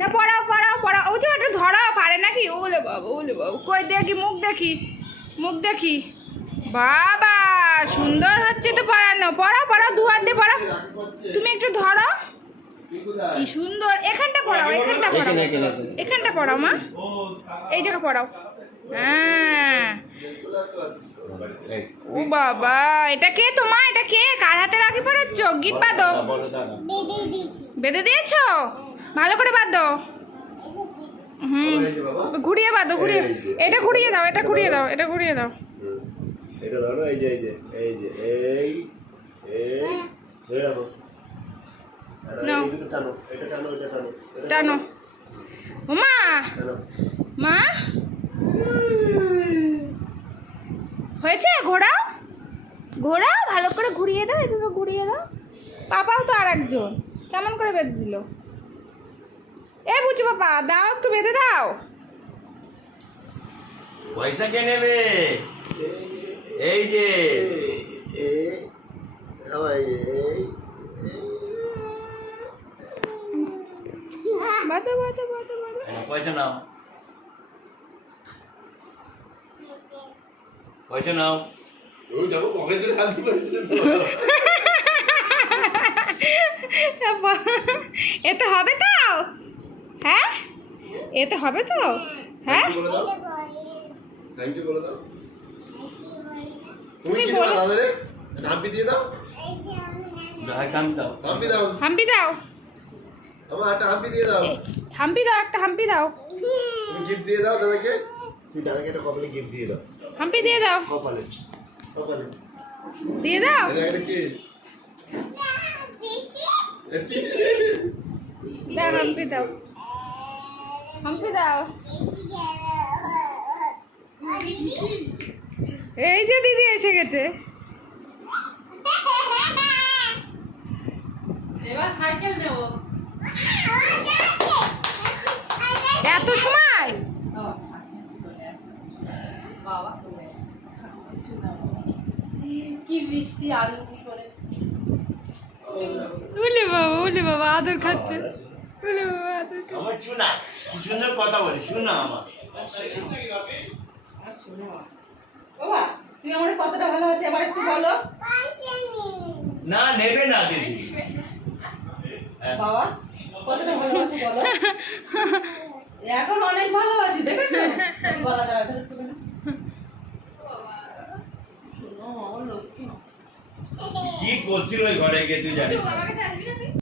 না পড়াও পড়াও পড়াও। ও যে একটু ধরাও পারে নাকি? ওলে বাবা ওলে বাবা। কই দেখি মুখ দেখি মুখ দেখি। বাবা সুন্দর হচ্ছে তো পড়ানো। পড়াও পড়াও দু হাত দিয়ে পড়া তুমি একটু ধরো। কি সুন্দর। এখানটা পড়াও এখানটা পড়াও। এখানে, এখানে, এখানে। এখানটা পড়াও মা। এই জায়গা পড়াও। হ্যাঁ। ও বাবা এটা কে এটা কে? কার হাতে রাখি পড়াচ্ছ গিট বাঁধো। দিয়েছ? ভালো করে বাঁধো। হুম। ঘুরিয়ে বাঁধো ঘুরিয়ে। এটা ঘুরিয়ে দাও এটা ঘুরিয়ে দাও এটা ঘুরিয়ে দাও। এটা ধরো এই যে এই যে এই যে এই এই ধরে রাখো। আর নাও। এই দুটো টানো টানো। মা? হয়েছে? ঘোরাও? ঘোরাও ভালো করে ঘুরিয়ে দাও এভাবে ঘুরিয়ে দাও। পাপাও তো আর একজন কেমন করে বেঁধে দিল? এ বুঝি পাপা দাও একটু বেঁধে দাও। পয়সা কে নেবে? এই যে। বাঁধো পয়সা নাও। পয়সা নাও। এতে হবে তো? হ্যাঁ? এতে হবে তো? হ্যাঁ? বলে দাও। থ্যাংক ইউ বলে দাও। তুমি তুমি বলো। হাম্পি দিয়ে দাও। যাই কাম দাও। হাম্পি দাও। হাম্পি দাও। আমার একটা হাম্পি দিয়ে দাও। হাম্পি দাও একটা হাম্পি দাও। তুমি গিফট দিয়ে দাও দাদাকে তুই দাদাকে একটা কপালে গিফট দিয়ে দাও। হাম্পি দিয়ে দাও। কপালে। কপালে। দিয়ে দাও। দাও হাম্পি দাও। হাম্পি দাও। এই যে দিদি এসে গেছে। এবার সাইকেল নেব। এত সময় বাবা। কি মিষ্টি আলু কি করে? উলে বাবা উলে বাবা আদর খাচ্ছে। উলে বাবা আদর আমার শোনা কি সুন্দর কথা বলি শোনা আমার বাবা তুই আমার কতটা ভালোবাসি আবার একটু বলো। না নেবে না দিদি। বাবা কতটা ভালোবাসি বলো। এখন অনেক ভালোবাসি দেখেছ? গলা দাঁড়া ধরে একটু কেন শোনো আমার লক্ষ্মী কি করছিল ওই ঘরে গিয়ে তুই জানিস?